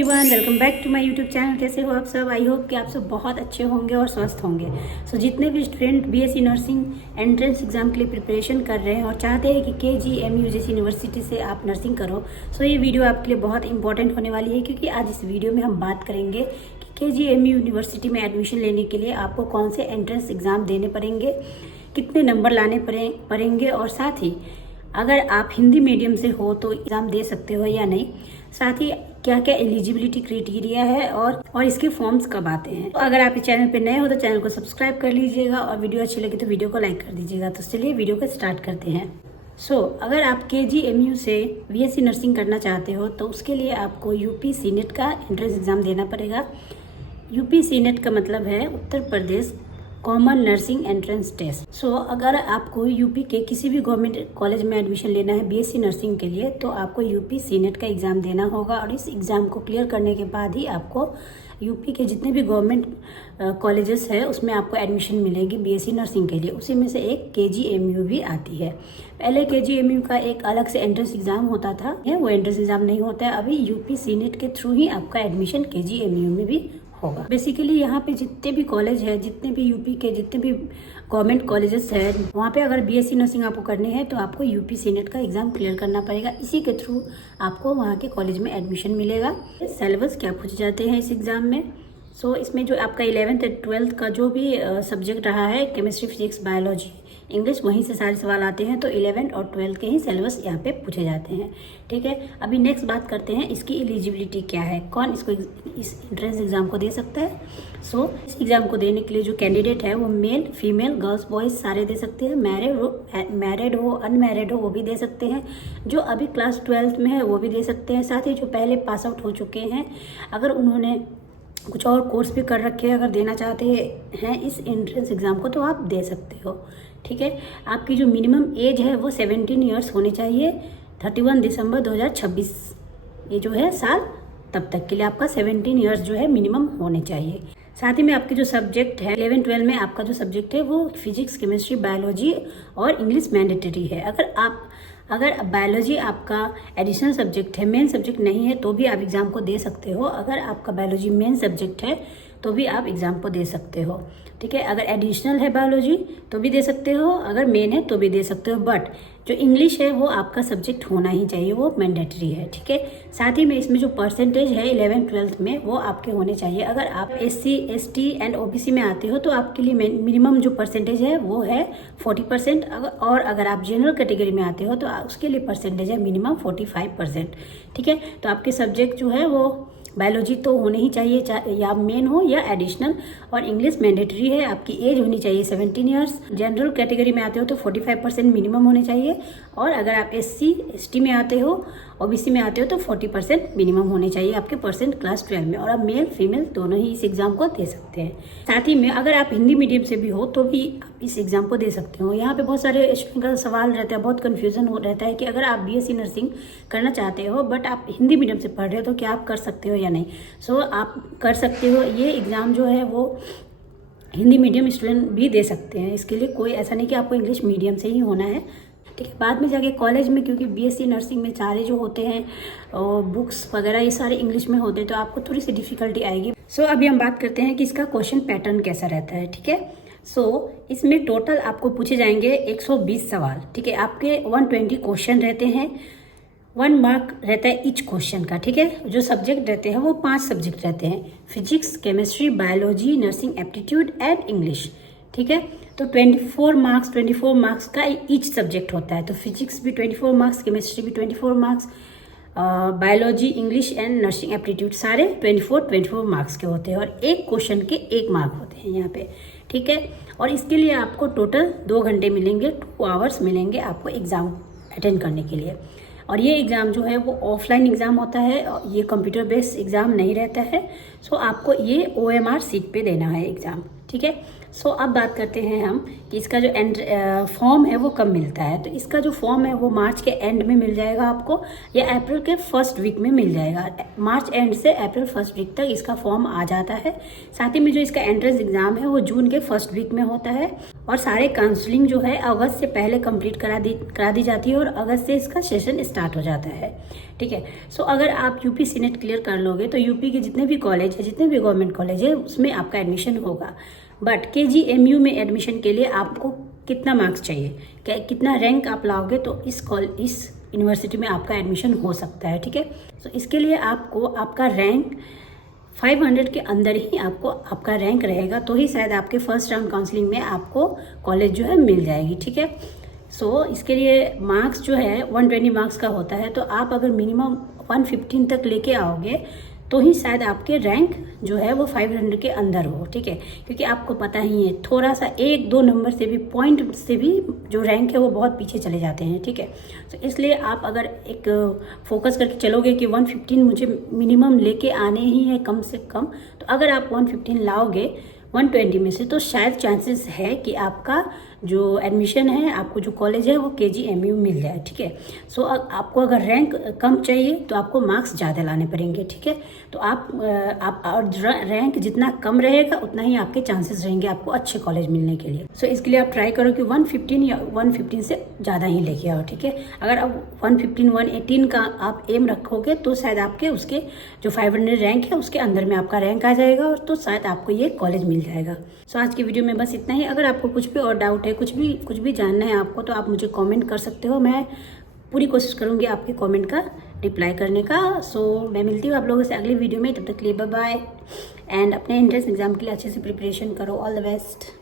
Everyone, welcome back to my YouTube channel. कैसे हो आप सब? आई होप कि आप सब बहुत अच्छे होंगे और स्वस्थ होंगे। सो जितने भी student BSc nursing entrance exam के लिए प्रिपरेशन कर रहे हैं और चाहते हैं कि केजीएमयू जैसी यूनिवर्सिटी से आप नर्सिंग करो, सो ये वीडियो आपके लिए बहुत इंपॉर्टेंट होने वाली है, क्योंकि आज इस वीडियो में हम बात करेंगे कि केजीएमयू यूनिवर्सिटी में एडमिशन लेने के लिए आपको कौन से एंट्रेंस एग्जाम देने पड़ेंगे, कितने नंबर लाने पड़ेंगे, और साथ ही अगर आप हिंदी मीडियम से हो तो एग्ज़ाम दे सकते हो या नहीं, साथ ही क्या क्या एलिजिबिलिटी क्राइटेरिया है और इसके फॉर्म्स कब आते हैं। तो अगर आप इस चैनल पे नए हो तो चैनल को सब्सक्राइब कर लीजिएगा और वीडियो अच्छी लगी तो वीडियो को लाइक कर दीजिएगा। तो चलिए वीडियो को स्टार्ट करते हैं। अगर आप केजीएमयू से बीएससी नर्सिंग करना चाहते हो तो उसके लिए आपको यूपी सीनेट का एंट्रेंस एग्ज़ाम देना पड़ेगा। यूपी सीनेट का मतलब है Uttar Pradesh common nursing entrance test. अगर आपको यूपी के किसी भी गवर्नमेंट कॉलेज में एडमिशन लेना है बीएससी नर्सिंग के लिए तो आपको यूपी सीनेट का एग्ज़ाम देना होगा, और इस एग्ज़ाम को क्लियर करने के बाद ही आपको यूपी के जितने भी गवर्नमेंट कॉलेजेस है उसमें आपको एडमिशन मिलेगी बीएससी नर्सिंग के लिए। उसी में से एक केजीएमयू भी आती है। पहले केजीएमयू का एक अलग से एंट्रेंस एग्ज़ाम होता था, वो एंट्रेंस एग्ज़ाम नहीं होता है। अभी यूपी सीनेट के थ्रू ही आपका एडमिशन केजीएमयू में भी होगा। बेसिकली यहाँ पे जितने भी कॉलेज है, जितने भी यूपी के जितने भी गवर्नमेंट कॉलेजेस है, वहाँ पे अगर बीएससी नर्सिंग आपको करनी है तो आपको यूपी सीनेट का एग्ज़ाम क्लियर करना पड़ेगा। इसी के थ्रू आपको वहाँ के कॉलेज में एडमिशन मिलेगा। सिलेबस क्या पूछे जाते हैं इस एग्ज़ाम में? इसमें जो आपका 11th और 12th का जो भी सब्जेक्ट रहा है, केमिस्ट्री, फिजिक्स, बायोलॉजी, इंग्लिश, वहीं से सारे सवाल आते हैं। तो 11th और 12th के ही सिलेबस यहाँ पे पूछे जाते हैं। ठीक है, अभी नेक्स्ट बात करते हैं इसकी एलिजिबिलिटी क्या है, कौन इसको इस एंट्रेंस एग्ज़ाम को दे सकता है। इस एग्ज़ाम को देने के लिए जो कैंडिडेट है वो मेल, फीमेल, गर्ल्स, बॉयज़ सारे दे सकते हैं। मैरिड हो, अनमैरिड हो वो भी दे सकते हैं। जो अभी क्लास 12th में है वो भी दे सकते हैं। साथ ही जो पहले पास आउट हो चुके हैं, अगर उन्होंने कुछ और कोर्स भी कर रखे हैं, अगर देना चाहते हैं इस एंट्रेंस एग्ज़ाम को तो आप दे सकते हो। ठीक है, आपकी जो मिनिमम एज है वो 17 ईयर्स होनी चाहिए। 31 दिसंबर 2026 ये जो है साल, तब तक के लिए आपका 17 ईयर्स जो है मिनिमम होने चाहिए। साथ ही में आपके जो सब्जेक्ट है 11-12 में आपका जो सब्जेक्ट है वो फिजिक्स, केमिस्ट्री, बायोलॉजी और इंग्लिश मैंडेटरी है। अगर बायोलॉजी आपका एडिशनल सब्जेक्ट है, मेन सब्जेक्ट नहीं है, तो भी आप एग्ज़ाम को दे सकते हो। अगर आपका बायोलॉजी मेन सब्जेक्ट है तो भी आप एग्ज़ाम को दे सकते हो। ठीक है, अगर एडिशनल है बायोलॉजी तो भी दे सकते हो, अगर मेन है तो भी दे सकते हो। बट जो इंग्लिश है वो आपका सब्जेक्ट होना ही चाहिए, वो मैंडेटरी है। ठीक है, साथ ही में इसमें जो परसेंटेज है 11-12 में वो आपके होने चाहिए। अगर आप SC, ST एंड OBC में आते हो तो आपके लिए मिनिमम जो परसेंटेज है वो है 40%। और अगर आप जनरल कैटेगरी में आते हो तो उसके लिए परसेंटेज है मिनिमम 45%। ठीक है, तो आपके सब्जेक्ट जो है वो बायोलॉजी तो होने ही चाहिए, चाहे या मेन हो या एडिशनल, और इंग्लिश मैंडेटरी है। आपकी एज होनी चाहिए 17 ईयर्स। जनरल कैटेगरी में आते हो तो 45% मिनिमम होने चाहिए, और अगर आप SC, ST में आते हो, OBC में आते हो तो 40% मिनिमम होने चाहिए आपके परसेंट क्लास 12 में। और आप मेल फीमेल दोनों ही इस एग्ज़ाम को दे सकते हैं। साथ ही में अगर आप हिंदी मीडियम से भी हो तो भी आप इस एग्ज़ाम को दे सकते हो। यहाँ पे बहुत सारे स्टूडेंट का सवाल रहता है, बहुत कन्फ्यूजन हो रहता है कि अगर आप BSc नर्सिंग करना चाहते हो बट आप हिंदी मीडियम से पढ़ रहे हो तो क्या आप कर सकते हो या नहीं। आप कर सकते हो। ये एग्ज़ाम जो है वो हिंदी मीडियम स्टूडेंट भी दे सकते हैं। इसके लिए कोई ऐसा नहीं कि आपको इंग्लिश मीडियम से ही होना है। ठीक है, बाद में जाके कॉलेज में, क्योंकि BSc नर्सिंग में सारे जो होते हैं और बुक्स वगैरह ये सारे इंग्लिश में होते हैं तो आपको थोड़ी सी डिफ़िकल्टी आएगी। अभी हम बात करते हैं कि इसका क्वेश्चन पैटर्न कैसा रहता है। ठीक है, इसमें टोटल आपको पूछे जाएंगे 120 सवाल। ठीक है, आपके 120 क्वेश्चन रहते हैं, 1 मार्क रहता है ईच क्वेश्चन का। ठीक है, जो सब्जेक्ट रहते हैं वो 5 सब्जेक्ट रहते हैं, physics, chemistry, biology, nursing aptitude and English. ठीक है, तो 24 मार्क्स का ईच सब्जेक्ट होता है। तो फिजिक्स भी 24 मार्क्स, केमिस्ट्री भी 24 marks, biology, English and nursing aptitude सारे 24 मार्क्स के होते हैं, और एक क्वेश्चन के 1 मार्क होते हैं यहाँ पे। ठीक है, और इसके लिए आपको टोटल 2 घंटे मिलेंगे, 2 आवर्स मिलेंगे आपको एग्ज़ाम अटेंड करने के लिए। और ये एग्ज़ाम जो है वो ऑफलाइन एग्ज़ाम होता है, ये कंप्यूटर बेस्ड एग्ज़ाम नहीं रहता है। आपको ये OMR सीट पे देना है एग्ज़ाम। ठीक है, अब बात करते हैं हम कि इसका जो फॉर्म है वो कब मिलता है। तो इसका जो फॉर्म है वो मार्च के एंड में मिल जाएगा आपको, या अप्रैल के फर्स्ट वीक में मिल जाएगा। मार्च एंड से अप्रैल फर्स्ट वीक तक इसका फॉर्म आ जाता है। साथ ही में जो इसका एंट्रेंस एग्ज़ाम है वो जून के फर्स्ट वीक में होता है, और सारे काउंसलिंग जो है अगस्त से पहले कंप्लीट करा दी जाती है और अगस्त से इसका सेशन स्टार्ट हो जाता है। ठीक है। सो अगर आप यूपी सीनेट क्लियर कर लोगे तो यूपी के जितने भी कॉलेज है, जितने भी गवर्नमेंट कॉलेज है, उसमें आपका एडमिशन होगा। बट KGMU में एडमिशन के लिए आपको कितना मार्क्स चाहिए, कितना रैंक आप लाओगे तो इस यूनिवर्सिटी में आपका एडमिशन हो सकता है। ठीक है। तो इसके लिए आपको आपका रैंक 500 के अंदर ही आपका रैंक रहेगा, तो ही शायद आपके फर्स्ट राउंड काउंसलिंग में आपको कॉलेज जो है मिल जाएगी। ठीक है। सो इसके लिए मार्क्स जो है 120 मार्क्स का होता है, तो आप अगर मिनिमम 115 तक लेके आओगे तो ही शायद आपके रैंक जो है वो 500 के अंदर हो। ठीक है। क्योंकि आपको पता ही है थोड़ा सा 1-2 नंबर से भी, पॉइंट से भी जो रैंक है वो बहुत पीछे चले जाते हैं। ठीक है। तो इसलिए आप अगर एक फोकस करके चलोगे कि 115 मुझे मिनिमम लेके आने ही है कम से कम, तो अगर आप 115 लाओगे 120 में से, तो शायद चांसेस है कि आपका जो एडमिशन है, आपको जो कॉलेज है वो KGMU मिल जाए। ठीक है। सो आपको अगर रैंक कम चाहिए तो आपको मार्क्स ज़्यादा लाने पड़ेंगे। ठीक है। तो आप और रैंक जितना कम रहेगा उतना ही आपके चांसेस रहेंगे आपको अच्छे कॉलेज मिलने के लिए। सो इसके लिए आप ट्राई करो कि 115 या 115 से ज़्यादा ही लेके आओ। ठीक है। अगर आप 115, 118 का आप एम रखोगे तो शायद आपके उसके जो 500 रैंक है उसके अंदर में आपका रैंक आ जाएगा और तो शायद आपको ये कॉलेज मिल जाएगा। सो आज की वीडियो में बस इतना ही। अगर आपको कुछ भी और डाउट है, कुछ भी जानना है आपको, तो आप मुझे कमेंट कर सकते हो। मैं पूरी कोशिश करूंगी आपके कमेंट का रिप्लाई करने का। सो मैं मिलती हूँ आप लोगों से अगली वीडियो में। तब तक के लिए बाय बाय, एंड अपने एंट्रेंस एग्जाम के लिए अच्छे से प्रिपरेशन करो। All the best.